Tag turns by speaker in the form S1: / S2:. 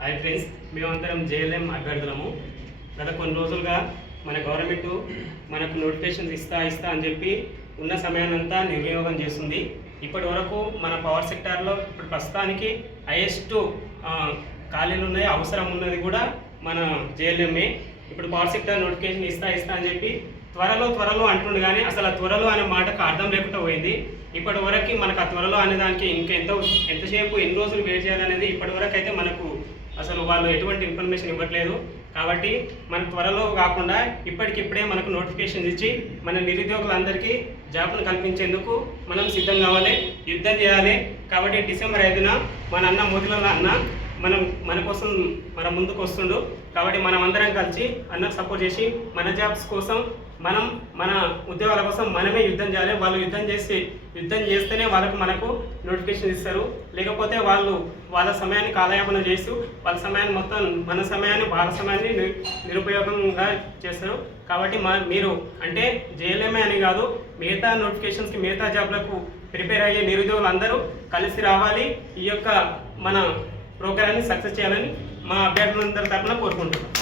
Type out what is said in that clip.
S1: Hi friends మేమంతరం JLM అభ్యర్థులము. గత కొన్ని రోజులుగా మన గవర్నమెంట్ మనకు నోటిఫికేషన్స్ ఇస్తా ఇస్తా అని చెప్పి ఉన్న సమయాన్నంతా నిర్వినియోగం చేస్తుంది. ఇప్పటి వరకు మన పవర్ సెక్టార్లో ఇప్పుడు ప్రస్తుతానికి హైయెస్ట్ ఖాళీలు ఉన్నాయి అవసరం ఉన్నది కూడా మన జేఎల్ఎంఏ. ఇప్పుడు పవర్ సెక్టార్ నోటిఫికేషన్ ఇస్తా ఇస్తా అని చెప్పి త్వరలో త్వరలో అంటుండు కానీ అసలు ఆ త్వరలో అనే మాటకు అర్థం లేకుండా పోయింది. ఇప్పటి వరకు మనకు ఆ త్వరలో అనే దానికి ఇంకా ఎంతసేపు ఎన్ని రోజులు వెయిట్ చేయాలనేది ఇప్పటి వరకు అయితే మనకు అసలు వాళ్ళు ఎటువంటి ఇన్ఫర్మేషన్ ఇవ్వట్లేదు. కాబట్టి మన త్వరలో కాకుండా ఇప్పటికిప్పుడే మనకు నోటిఫికేషన్ ఇచ్చి మన నిరుద్యోగులందరికీ జాబ్ను కల్పించేందుకు మనం సిద్ధం కావాలి యుద్ధం చేయాలి. కాబట్టి డిసెంబర్ ఐదున మన అన్న మోతిలాల్ అన్న మనం మన కోసం మన ముందుకు వస్తుండు. కాబట్టి మనం అందరం కలిసి అన్నకు సపోర్ట్ చేసి మన జాబ్స్ కోసం మనం మన ఉద్యోగాల కోసం మనమే యుద్ధం చేయాలి. వాళ్ళు యుద్ధం చేసి యుద్ధం చేస్తేనే వాళ్ళకు మనకు నోటిఫికేషన్ ఇస్తారు. లేకపోతే వాళ్ళు వాళ్ళ సమయాన్ని కాలయాపన చేస్తూ వాళ్ళ సమయాన్ని మొత్తం మన సమయాన్ని వాళ్ళ సమయాన్ని అనేది నిరుపయోగంగా చేస్తారు. కాబట్టి మా మీరు అంటే జేఎల్ఎంఏ అని కాదు మిగతా నోటిఫికేషన్స్కి మిగతా జాబ్లకు ప్రిపేర్ అయ్యే నిరుద్యోగులు అందరూ కలిసి రావాలి. ఈ యొక్క మన ప్రోగ్రాన్ని సక్సెస్ చేయాలని మా అభ్యర్థులందరి తరఫున కోరుకుంటున్నాం.